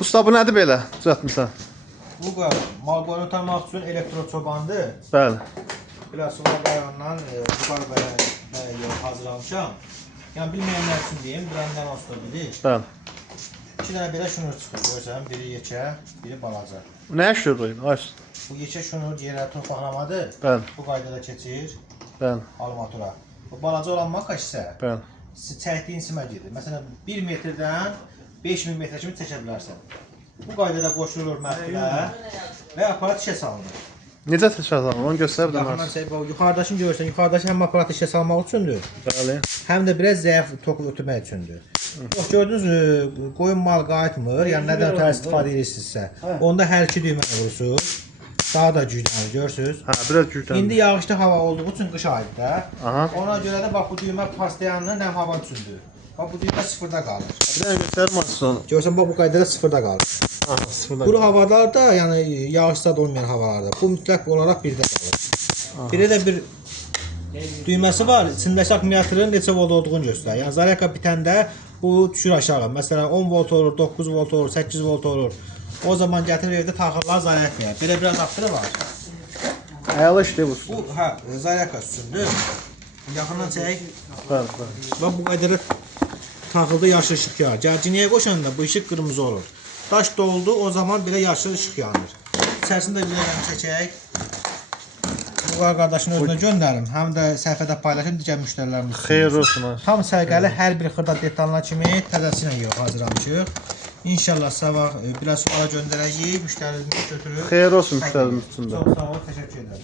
Usta bu nədir belə? Düzəltmisən. Bu mal qoyunu tanımaq üçün elektrod çobandır. Bəli. Biraz sonra qayondan yukarı belə hazırlamışam. Yəni bilməyənlər üçün deyim, buranın nə olsa bilir. Bəli. 2 dənə belə şunur çıxır, görürsən, biri yekə, biri balaca. Nə işləyir bu? Ay. Bu yekə şunur yerə torpaqlamadır. Bəli. Bu qaydada keçir. Bəli. Armatura. Bu balaca olan maka isə Bəli. çəkdiyin simə gedir. Məsələn 1 metrdən 5000 metrə kimi çəkə bilərsən. Bu qaydada qoşulur məhfilə və aparat işə salınır. Necə təşəkkür onu göstər bir Yaxından çək, bax yuxarıdakını görürsən, yuxarıdakı həm aparat işə salmaq üçündür. Bəli. Həm də biraz zəif tok ötürmək üçündür. Yox, gördünüz, qoyun mal qayıtmır, yəni nədən ötəri istifadə edirsinizsə, onda hər iki düyməni vurursunuz. Daha da güclənir, görürsünüz. Hə, biraz güclənir. İndi yağışlı hava olduğu üçün qış ayıdır. Aha. Ona görə də bax bu düymə paslayanlı nəm hava üçündür. Bax bu düymə sıfırda qalır. Bir dənə göstərməsin. Görürsən bax bu qaydada sıfırda qalır. Aha, sıfırda. Quru havalarda, yəni yağışsız olmayan havalarda bu mütləq olaraq birdə qalır. Birə də bir düyməsi var, içindəki akkumulyatorun neçə volt olduğunu göstərir. Yəni zaryaka bitəndə bu düşür aşağı. Məsələn 10 volt olur, 9 volt olur, 8 volt olur. O zaman gətirir evdə taxırlar zaryakaya. Belə biraz axırı var. Əla işdir bu. Bu hə, zaryaka üstündür. Yaxından çək. Bəli, bəli. Bax bu qaydada taxıldı yaşıl işıq yanır. Gərciniyə qoşanda bu işıq qırmızı olur. Daş doldu, o zaman belə yaşıl işıq yanır. İçərisində videolarını çəkək. Bu qardaşın özünə göndərim. Həm də səhifədə paylaşım digər müştərilərimiz. Xeyir olsun. Tam sərgəli hər bir xırda detalına kimi təzəsi ilə hazırlamışıq. İnşallah sabah biraz suala göndərəcəyik, müştərimiz götürür. Xeyir olsun müştərimiz üçün də. Çox sağ ol, təşəkkür edirəm.